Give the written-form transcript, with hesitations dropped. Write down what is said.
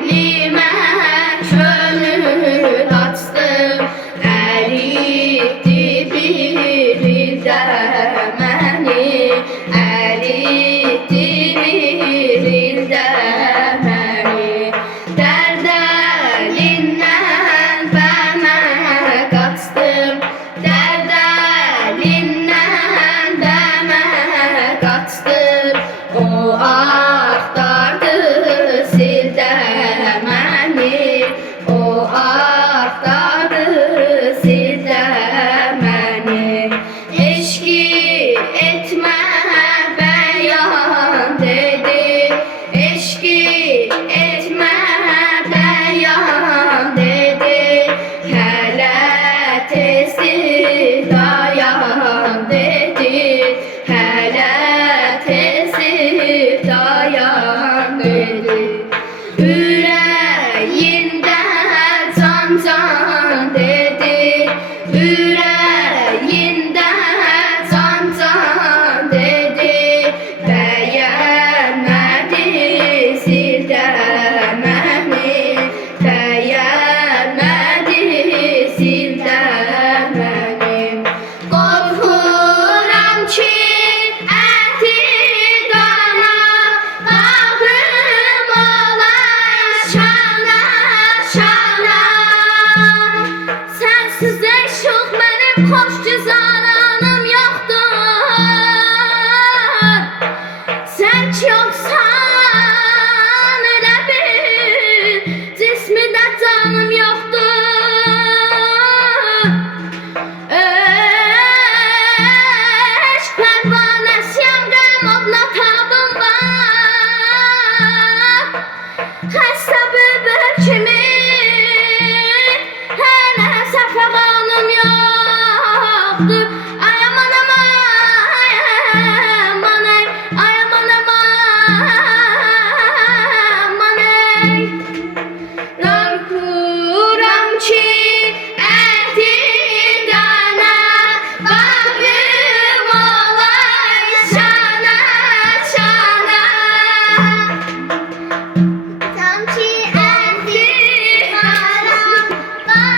dilimə könül açdım, əritdi bir ildə məni, əritdi bir ildə məni. Dərd əlindən bəmə qaçdım, dərd əlindən bəmə qaçdım, o axtardı sildə məni, o axtardı sildə məni. Eşqi etmə bəyan dedi, eşqi etmə bəyan dedi, hələ tezdir dayan dedi, hələ tezdir dayan dedi. Ürəyində can dedi, ürəyində can dedi, bəyənmədi sildə məni, bəyənmədi sildə məni. Qorxuram ki əti dana, bağrım ola şana şana. Sensiz eşuq mənim xoş güzaranım yoxdur, sən ki yoxsan